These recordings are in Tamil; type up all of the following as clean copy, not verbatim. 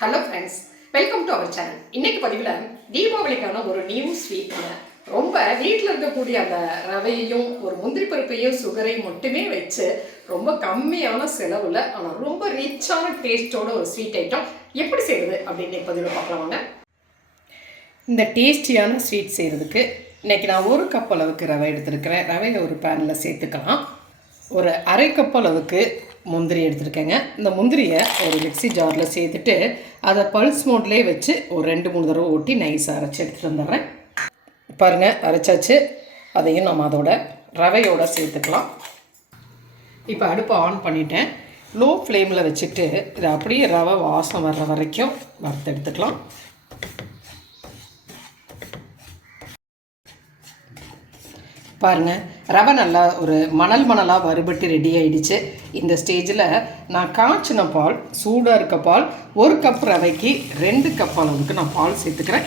Hello friends, welcome to our channel. இன்னைக்கு பதிவில் தீபாவளிக்கான ஒரு நியூ ஸ்வீட்டுங்க. ரொம்ப வீட்டில் இருக்கக்கூடிய அந்த ரவையையும் ஒரு முந்திரி பருப்பையும் சுகரையும் மட்டுமே வச்சு ரொம்ப கம்மியான செலவில் ஆனால் ரொம்ப ரிச்சான டேஸ்ட்டோட ஒரு ஸ்வீட் ஐட்டம் எப்படி செய்கிறது அப்படின்னு பதிவில் பார்க்கலாமாங்க. இந்த டேஸ்டியான ஸ்வீட் செய்கிறதுக்கு இன்றைக்கி நான் 1 கப் அளவுக்கு ரவை எடுத்துருக்கிறேன். ரவையை ஒரு பேனில் சேர்த்துக்கலாம். ஒரு அரை கப் அளவுக்கு முந்திரி எடுத்துருக்கேங்க. இந்த முந்திரியை ஒரு மிக்ஸி ஜாரில் சேர்த்துட்டு அதை பல்ஸ் மோட்லேயே வச்சு ஒரு 2-3 தடவை ஓட்டி நைஸாக அரைச்சி எடுத்துகிட்டு வந்துடுறேன். பாருங்கள், அரைச்சாச்சு. அதையும் நம்ம அதோட ரவையோடு சேர்த்துக்கலாம். இப்போ அடுப்பை ஆன் பண்ணிட்டேன். லோ ஃப்ளேமில் வச்சுட்டு இதை அப்படியே ரவை வாசம் வர்ற வரைக்கும் வறுத்து எடுத்துக்கலாம். பாருங்கள், ரவை நல்லா ஒரு மணலாக வறுபட்டு ரெடி ஆகிடுச்சு. இந்த ஸ்டேஜில் நான் காய்ச்சின பால், சூடாக இருக்க பால், 1 கப் ரவைக்கு 2 கப் அளவுக்கு நான் பால் சேர்த்துக்கிறேன்.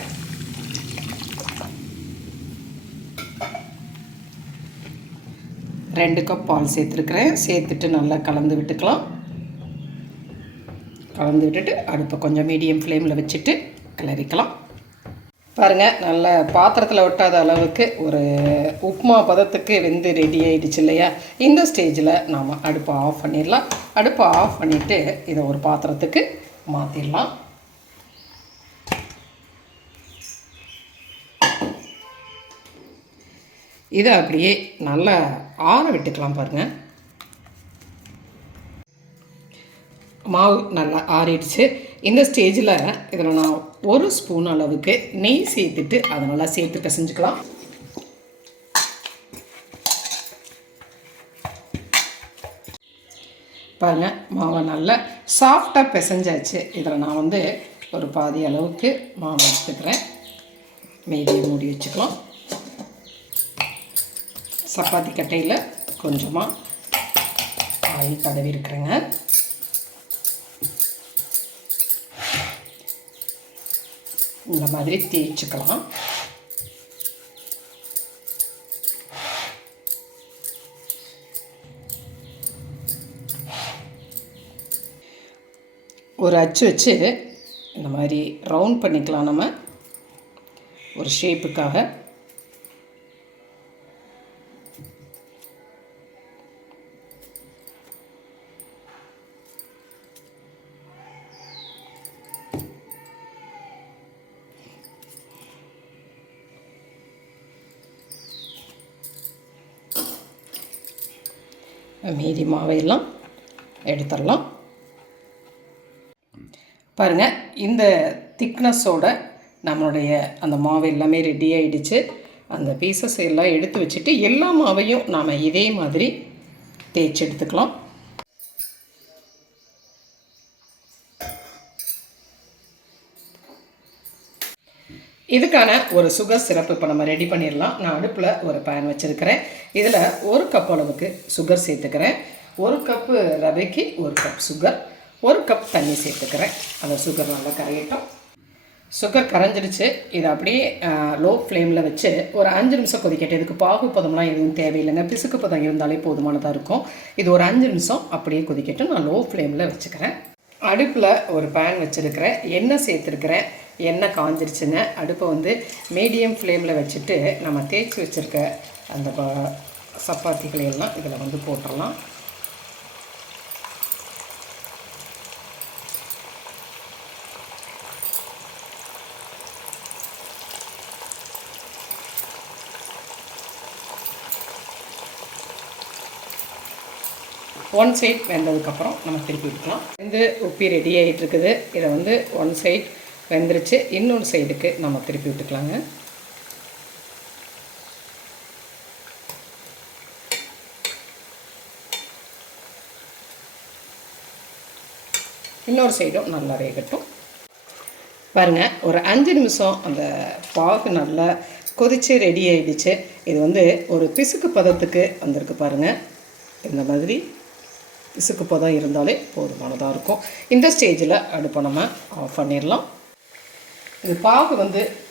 ரெண்டு கப் பால் சேர்த்துருக்கிறேன். சேர்த்துட்டு நல்லா கலந்து விட்டுக்கலாம். கலந்து விட்டுட்டு அடுப்பை கொஞ்சம் மீடியம் ஃப்ளேமில் வச்சுட்டு கிளறிக்கலாம். பாருங்கள், நல்ல பாத்திரத்தில் ஒட்டாத அளவுக்கு ஒரு உப்புமா பதத்துக்கு வெந்து ரெடி ஆகிடுச்சு இல்லையா. இந்த ஸ்டேஜில் நாம் அடுப்பை ஆஃப் பண்ணிடலாம். அடுப்பை ஆஃப் பண்ணிவிட்டு இதை ஒரு பாத்திரத்துக்கு மாற்றிடலாம். இதை அப்படியே நல்லா ஆற விட்டுக்கலாம். பாருங்கள், மாவு நல்லா ஆறிடுச்சு. இந்த ஸ்டேஜில் இதில் நான் 1 ஸ்பூன் அளவுக்கு நெய் சேர்த்துட்டு அதை நல்லா சேர்த்து பிசைஞ்சுக்கலாம். பாருங்கள், மாவை நல்லா சாஃப்டாக பிசைஞ்சாச்சு. இதில் நான் ஒரு பாதி அளவுக்கு மாவு எடுத்துக்கிறேன். மீதியை மூடி வச்சுக்கலாம். சப்பாத்தி கட்டையில் கொஞ்சமாக ஆயில் தடவி இருக்கிறேங்க. இந்த மாதிரி தேய்ச்சிக்கலாம். ஒரு அச்சு வச்சு இந்த மாதிரி ரவுண்ட் பண்ணிக்கலாம். நம்ம ஒரு ஷேப்புக்காக மீதி மாவையெல்லாம் எடுத்துடலாம். பாருங்கள், இந்த திக்னஸோட நம்மளுடைய அந்த மாவு எல்லாமே ரெடி ஆகிடுச்சு. அந்த பீசஸ் எல்லாம் எடுத்து வச்சுட்டு எல்லா மாவையும் நாம் இதே மாதிரி தேய்ச்சி எடுத்துக்கலாம். இதுக்கான ஒரு சுகர் சிரப்பு இப்போ நம்ம ரெடி பண்ணிடலாம். நான் அடுப்பில் ஒரு பேன் வச்சுருக்கிறேன். இதில் 1 கப் அளவுக்கு சுகர் சேர்த்துக்கிறேன். 1 கப்பு ரவைக்கு 1 கப் சுகர், 1 கப் தண்ணி சேர்த்துக்கிறேன். அந்த சுகர் நல்லா கரையட்டும். சுகர் கரைஞ்சிடுச்சு. இதை அப்படியே லோ ஃப்ளேமில் வச்சு ஒரு 5 நிமிஷம் கொதிக்கட்டு. இதுக்கு பாகு பதம்லாம் எதுவும் தேவையில்லைங்க. பிசுக்கு பதம் இருந்தாலே போதுமானதாக இருக்கும். இது ஒரு 5 நிமிஷம் அப்படியே கொதிக்கட்டும். நான் லோ ஃப்ளேமில் வச்சுக்கிறேன். அடுப்பில் ஒரு பேன் வச்சுருக்கிறேன். எண்ணெய் சேர்த்துருக்கிறேன். எண்ணெய் காஞ்சிருச்சுங்க. அடுப்பை மீடியம் ஃப்ளேமில் வச்சுட்டு நம்ம தேய்ச்சி வச்சுருக்க அந்த சப்பாத்திகளையெல்லாம் இதில் போட்டுடலாம். ஒன் சைட் வெந்ததுக்கப்புறம் நம்ம திருப்பி விட்டுக்கலாம். உப்பி ரெடி ஆகிட்டு இருக்குது. இதை ஒன் சைட் வெந்துருச்சு. இன்னொரு சைடுக்கு நம்ம திருப்பி விட்டுக்கலாங்க. இன்னொரு சைடும் நல்லா வேகட்டும். பாருங்கள், ஒரு 5 நிமிஷம் அந்த பாகு நல்லா கொதித்து ரெடி ஆகிடுச்சு. இது ஒரு பிசுக்கு பதத்துக்கு வந்திருக்கு. பாருங்கள், இந்த மாதிரி பிசுக்கு பதம் இருந்தாலே போதுமானதாக இருக்கும். இந்த ஸ்டேஜில் அடுப்பை நம்ம ஆஃப் பண்ணிடலாம். இது பாகு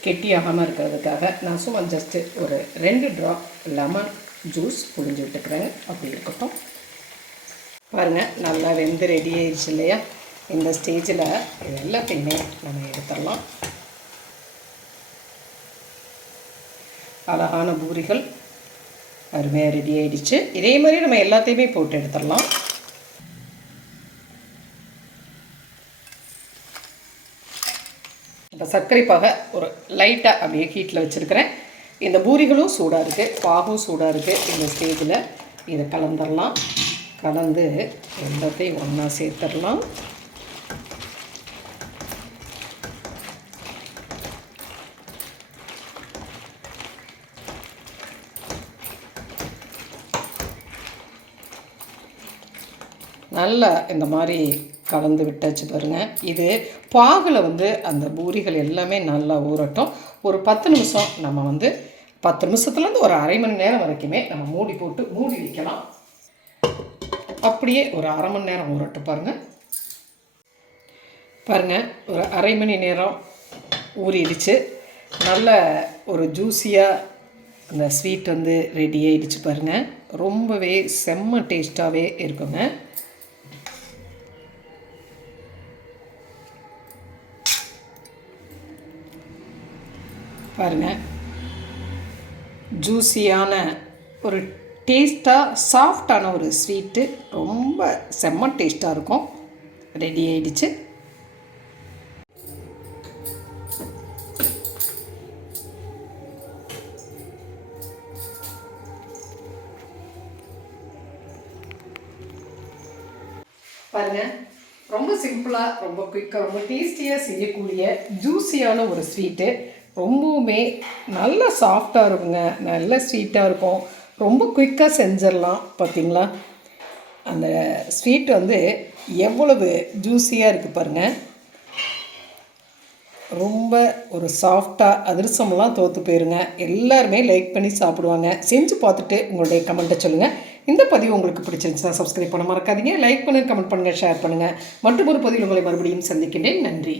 கெட்டியாகாமல் இருக்கிறதுக்காக நான் சும்மா ஜஸ்ட்டு ஒரு 2 ட்ராப் லெமன் ஜூஸ் புழிஞ்சு விட்டுக்கிறேங்க. அப்படி இருக்கட்டும். பாருங்கள், நல்லா வெந்து ரெடி ஆயிடுச்சு இல்லையா. இந்த ஸ்டேஜில் இது எல்லாத்தையுமே நம்ம எடுத்துடலாம். அழகான பூரிகள் அருமையாக ரெடி ஆகிடுச்சு. இதே மாதிரி நம்ம எல்லாத்தையுமே போட்டு எடுத்துடலாம். இப்போ சர்க்கரை பாகை ஒரு லைட்டாக அப்படியே ஹீட்டில் வச்சுருக்கிறேன். இந்த பூரிகளும் சூடாக இருக்குது, பாகும் சூடாக இருக்குது. இந்த ஸ்டேஜில் இதை கலந்துடலாம். கலந்து எல்லாத்தையும் ஒன்றா சேர்த்துடலாம். நல்லா இந்த மாதிரி கலந்து விட்டாச்சு பாருங்கள். இது பாகில் அந்த பூரிகள் எல்லாமே நல்லா ஊறட்டும். ஒரு 10 நிமிஷம் நம்ம 10 நிமிஷத்துலேருந்து ஒரு அரை மணி நேரம் வரைக்குமே நம்ம மூடி போட்டு மூடி வைக்கலாம். அப்படியே ஒரு அரை மணி நேரம் ஊறட்டும் பாருங்கள். ஒரு அரை மணி நேரம் ஊறிடுச்சு. நல்ல ஒரு ஜூஸியாக அந்த ஸ்வீட் ரெடி ஆகிடுச்சு பாருங்கள். ரொம்பவே செம்ம டேஸ்ட்டாகவே இருக்குங்க. பாருங்கள், ஜூஸியான ஒரு டேஸ்ட்டாக சாஃப்டான ஒரு ஸ்வீட்டு ரொம்ப செம்ம டேஸ்ட்டாக இருக்கும். ரெடி ஆகிடுச்சு. பாருங்கள், ரொம்ப சிம்பிளாக, ரொம்ப குயிக்காக, ரொம்ப டேஸ்டியாக செய்யக்கூடிய ஜூஸியான ஒரு ஸ்வீட்டு. ரொம்பவுமே நல்ல சாஃப்டாக இருக்குங்க, நல்ல ஸ்வீட்டாக இருக்கும். ரொம்ப குயிக்காக செஞ்சிடலாம். பார்த்திங்களா, அந்த ஸ்வீட் எவ்வளவு ஜூஸியாக இருக்குது பாருங்கள். ரொம்ப ஒரு சாஃப்டாக அதிரசமெல்லாம் தோற்று போயிருங்க. எல்லாருமே லைக் பண்ணி சாப்பிடுவாங்க. செஞ்சு பார்த்துட்டு உங்களுடைய கமெண்ட்டை சொல்லுங்கள். இந்த பதிவு உங்களுக்கு பிடிச்சிருந்துச்சுன்னா சப்ஸ்கிரைப் பண்ண மறக்காதீங்க. லைக் பண்ணுங்கள், கமெண்ட் பண்ணுங்கள், ஷேர் பண்ணுங்கள். மற்றும் ஒரு பதிவில் உங்களை மறுபடியும் சந்திக்கின்றேன். நன்றி.